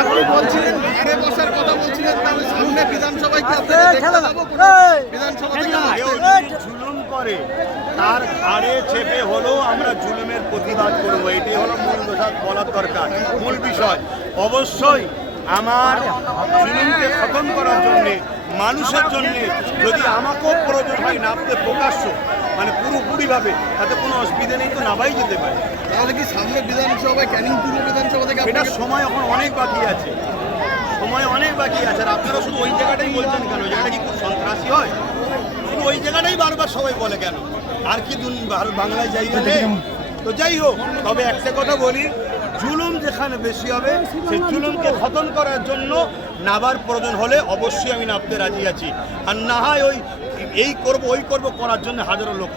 আপনি বলছিলেন ঘরে বসার কথা বলছিলেন, তাহলে সামনে বিধানসভায় জুলুম করে তার ঘাড়ে চেপে হলেও আমরা জুলুমের প্রতিবাদ করবো, এটি হলো মূল বলার দরকার। মূল বিষয় অবশ্যই আমার জুলুমকে খতম করার জন্যে, মানুষের জন্যে যদি আমাকেও প্রয়োজন হয় নামতে প্রকাশ্য মানে পুরোপুরিভাবে, তাতে কোনো অসুবিধা নেই, তো নাবাই যেতে পারে। তাহলে কি সামনে বিধানসভায় ক্যানিং পূর্ব বিধানসভা থেকে এটার সময় এখন অনেক বাকি আছে, সময় অনেক বাকি আছে। আর আপনারা শুধু ওই জায়গাটাই বলছেন কেন? ওই জায়গাটা কি খুব সন্ত্রাসী হয়? শুধু ওই জায়গাটাই বারবার সবাই বলে কেন? আর কি বাংলায় জায়গা নেই? তো যাই হোক, তবে একটা কথা বলি, জুলুম যেখানে বেশি হবে সেই জুলুমকে খতম করার জন্য নাবার প্রয়োজন হলে অবশ্যই আমি নামতে রাজি আছি। আর না হয় ওই এই করব ওই করব করার জন্য হাজারো লোক।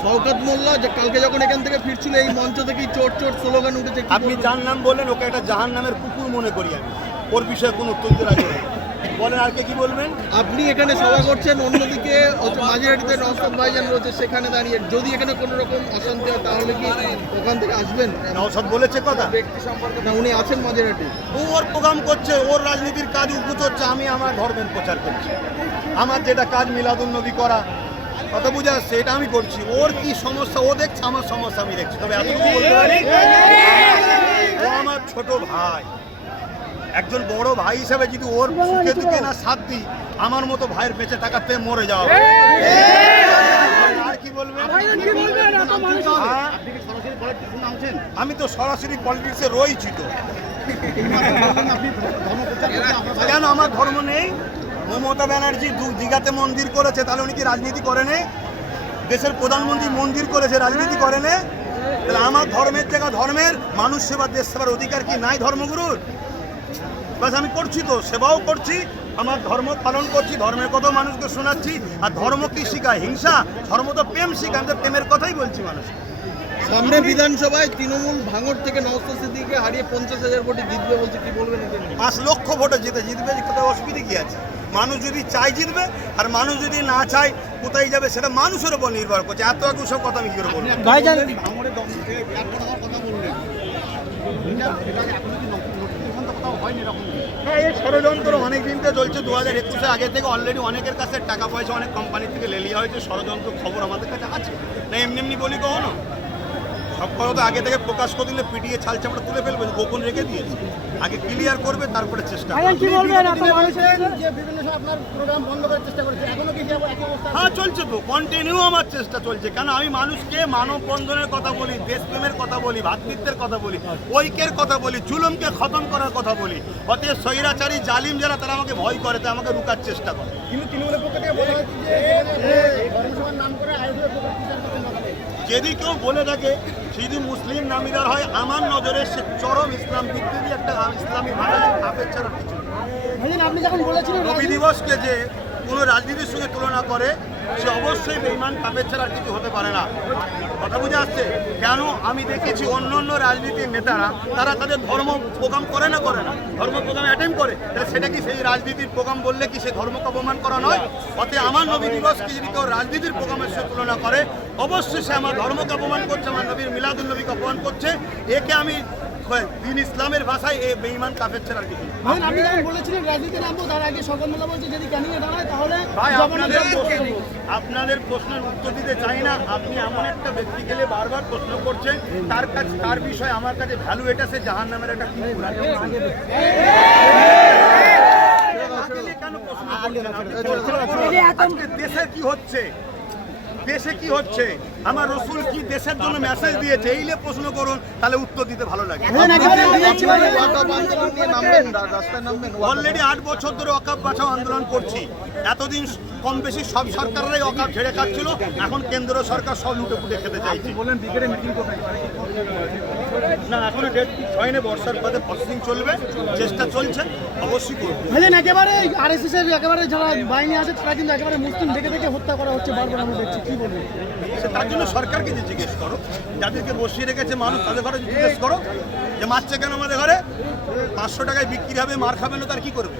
শওকত মোল্লা যে কালকে যখন এখান থেকে ফিরছিল এই মঞ্চ থেকেই চোট চোট স্লোগান উঠেছে, আপনি যার নাম বললেন ওকে একটা জাহান নামের কুকুর মনে করি আমি, ওর বিষয়ে কোনো উত্তর দিতে রাজি নেই। বলেন আর কি বলবেন? আপনি এখানে সভা করছেন, অন্যদিকে মাঝিহাটিতে নওশাদ ভাইজান রয়েছে, সেখানে দাঁড়িয়ে যদি এখানে কোনো রকম অশান্তি হয় তাহলে কি ওখান থেকে আসবেন? নওশাদ বলেছে কথা ব্যক্তি সম্পর্কে না, উনি আছেন মাঝিহাটি, ওর প্রোগ্রাম করছে, ওর রাজনীতির কাজ উপচ হচ্ছে, আমি আমার ধর্মের প্রচার করছি। আমার যেটা কাজ মিলাদুন নবী করা, কথা বুঝে আসছে, এটা আমি করছি। ওর কি সমস্যা ও দেখছে, আমার সমস্যা আমি দেখছি। তবে এতটুকু বলতে পারি, ও আমার ছোট ভাই, একজন বড় ভাই হিসাবে যদি ওর সুখে দুঃখে না সাথ দিই, আমার মতো ভাইয়ের বেঁচে থাকাতে মরে যাওয়া। আর কি বলবেন? আমি তো সরাসরি পলিটিক্সে রয়েছি। তো কেন আমার ধর্ম নেই? মমতা ব্যানার্জি দীঘাতে মন্দির করেছে, তাহলে উনি কি রাজনীতি করেনি? দেশের প্রধানমন্ত্রী মন্দির করেছে, রাজনীতি করেনি? তাহলে আমার ধর্মের জায়গা ধর্মের, মানুষ সেবা দেশ সেবার অধিকার কি নাই ধর্মগুরুর? বাস আমি করছি, তো সেবাও করছি, আমার ধর্ম পালন করছি, ধর্মের কথা মানুষকে শোনাচ্ছি। আর ধর্ম কি শিখায়? হিংসা? ধর্ম তো প্রেম শিখায়, আমি তো প্রেমের কথাই বলছি মানুষ। সামনে বিধানসভায় তৃণমূল ভাঙড় থেকে নওশাদ সিদ্দিকীকে হারিয়ে 50,000 ভোটে জিতবে বলছে, কি বলবেন? 5 লক্ষ ভোটে জিতবে, কোথাও অসুবিধা কি আছে? মানুষ যদি চাই জিতবে, আর মানুষ যদি না চায় কোথায় যাবে সেটা মানুষের উপর নির্ভর করছে। এত এক সব কথা আমি কি করে বলবো? হ্যাঁ, এই ষড়যন্ত্র অনেক দিন থেকে চলছে। 2021-এর আগে থেকে অলরেডি অনেকের কাছে টাকা পয়সা অনেক কোম্পানি থেকে লেলিয়া হয়েছে। ষড়যন্ত্র খবর আমাদের কাছে আছে না, এমনি এমনি বলি কখনো। সব কথা তো আগে থেকে প্রকাশ করে দিলে পিটিয়ে ছাল চামড়া তুলে ফেলবে, গোপন রেখে দিয়েছে। আগে ক্লিয়ার করবে, তারপরে চেষ্টা করবে। হ্যাঁ, চলছে তো, কন্টিনিউ আমার চেষ্টা চলছে। কেন? আমি মানুষকে মানববন্ধনের কথা বলি, দেশপ্রেমের কথা বলি, ভ্রাতৃত্বের কথা বলি, ঐক্যের কথা বলি, জুলুমকে খতম করার কথা বলি। অতএব স্বৈরাচারী জালিম যারা, তারা আমাকে ভয় করে, তাই আমাকে রুকার চেষ্টা করে। কিন্তু তৃণমূলের পক্ষ থেকে বলা হচ্ছে যে নাম করে যদি কেউ বলে থাকে যদি মুসলিম নামিদার হয়, আমার নজরে সে চরম ইসলাম বিদ্বেষী একটা ইসলামী ভাষা কাফের ছাড়া কিছু। আপনি যখন বলেছিলেন নবী দিবসকে যে কোনো রাজনীতির সঙ্গে তুলনা করে, সে অবশ্যই বেঈমান কাফের ছাড়া কিছু হতে পারে না। কথা বুঝে আসছে? কেন? আমি দেখেছি অন্য অন্য রাজনীতির নেতারা, তারা তাদের ধর্ম প্রোগ্রাম করে না ধর্ম প্রোগ্রাম অ্যাটেন্ড করে, তাহলে সেটা কি সেই রাজনীতির প্রোগ্রাম বললে কি সে ধর্মকে অপমান করা নয়? অতএব আমার নবী দিবসকে যদি কেউ রাজনীতির প্রোগ্রামের সঙ্গে তুলনা করে, অবশ্যই সে আমার ধর্মকে অপমান করছে, আমার নবীর মিলাদুন নবীকে অপমান করছে। একে আমি দিন ইসলামের ভাষায় এই বেঈমান কাফের ছাড়া কিছু। আপনি যখন বলেছিলেন রাজনীতি নামবো, তার আগে শওকত মোল্লা বলছে যদি ক্যানিংয়ে দাঁড়ায় তাহলে ভাই আপনাদের প্রশ্নের উত্তর দিতে চাই না। আপনি এমন একটা ব্যক্তি গেলে বারবার প্রশ্ন করছেন, তার বিষয় আমার কাছে ভ্যালু এটা, সে জাহান নামের একটা কুকুর। কেন প্রশ্ন করছেন? দেশের কি হচ্ছে, দেশে কি হচ্ছে, আমার রসুল কি দেশের জন্য মেসেজ দিয়েছে, এইলে প্রশ্ন করুন, তাহলে উত্তর দিতে ভালো লাগে। অলরেডি 8 বছর ধরে ওয়াকফ বাঁচাও আন্দোলন করছি। এতদিন কম বেশি সব সরকাররাই ওয়াকফ ঝেড়ে খাচ্ছিল, এখন কেন্দ্র সরকার সব লুটে পুটে খেতে চাইছে। না, এখনো ডেট হয়নি, বর্ষার পরে প্রসেসিং চলবে, চেষ্টা চলছে, অবশ্যই করবো। একেবারে আরএসএস এর একেবারে যারা বাহিনী আছে, তারা কিন্তু একেবারে মুসলিম দেখে দেখে হত্যা করা হচ্ছে বারবার, আমরা দেখছি। কি বলবো? তার জন্য সরকারকে যে জিজ্ঞেস করো, যাদেরকে বসিয়ে রেখেছে মানুষ, তাদের ঘরে জিজ্ঞেস করো যে মারছে কেন আমাদের ঘরে? 500 টাকায় বিক্রি হবে, মার খাবে না, তার কি করবে?